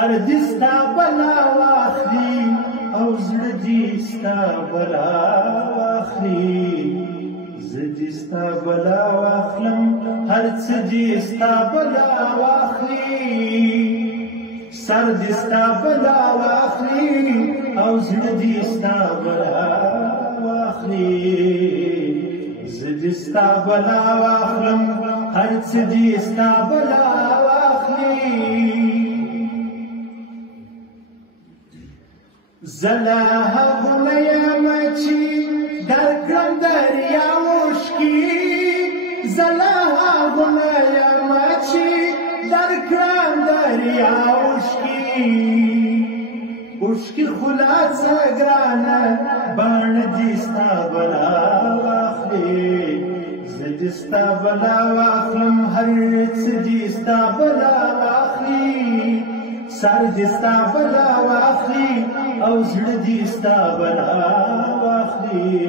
سر دې ستا بلا واخلي او زړه دې ستا بلا واخلي زه دې ستا بلا واخلم هر څه دې ستا بلا واخلي سر دې ستا بلا واخلي او زړه دې ستا بلا واخلي زه دې ستا بلا واخلم هر څه دې ستا بلا واخلي زه لا هغه نه یم چې درکړم دریا اوښکي زه لا هغه نه یم چې درکړم دریا اوښکي اوښکي خو لا څه ګرانه بڼه دې ستا بلا واخلي زه دې ستا بلا واخلم هر څه دې ستا بلا واخلي سر دې ستا بلا واخلي او زړه دې ستا بلا واخلي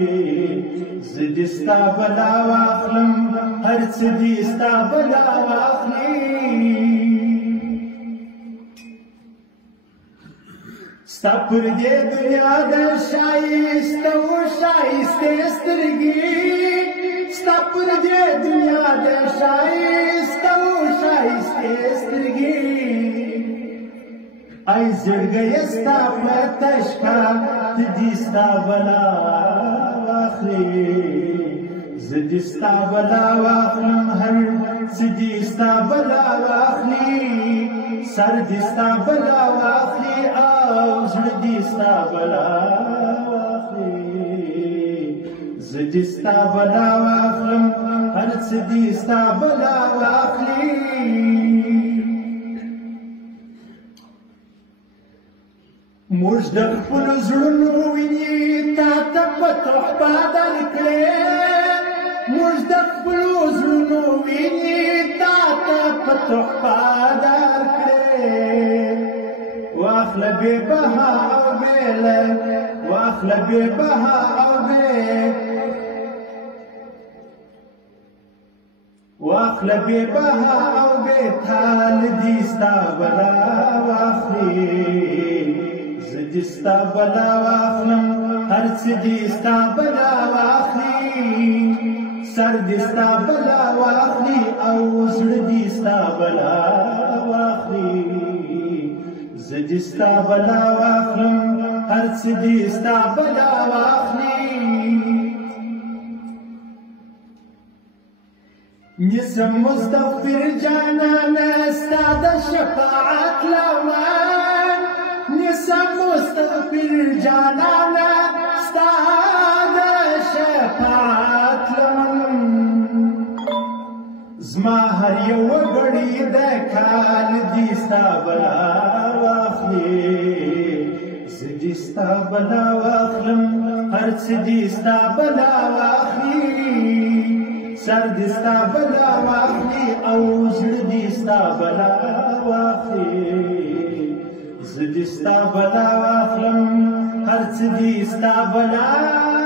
زه دې ستا بلا واخلم هر څه دې ستا بلا واخلي ستا پر دې دنیا د ښایسته و ښایستې سترګې ستا پر دې دنیا د ښایسته و ښایستې سترګې ای زړګیه ستا په تشکا ته دې ستا بلا واخلي زه دې ستا بلا واخلم هر څه دې ستا بلا واخلي سر دې ستا بلا واخلي او زړه دې ستا بلا واخلي زه دې ستا بلا واخلم هر څه دې ستا بلا واخلي موږ د خپلو زړونو وینې تا ته په تحفه درکړې موږ د خپلو زړونو وینې تا ته په تحفه درکړې واخله بې بها او بېله واخله بې بها او واخله بې بها او بې تال دې ستا بلا واخلي زه دې ستا بلا واخلم هر څه دې ستا بلا واخلي سر دې ستا بلا واخلي او زړه دې ستا بلا واخلي زه دې ستا بلا واخلم هر څه دې ستا بلا واخلي نسم مستغفر جانانه ستا د شفاعت لمن نسم مستغفر جانانه ستا د شفاعت لمن زما هر یو وګړی د کال دې ستا بلا واخلي زه دې ستا بلا واخلم هر څه دې ستا بلا واخلي سر دې ستا بلا واخلي او زړه دې ستا بلا واخلي زه دې ستا بلا واخلم هر څه دې ستا بلا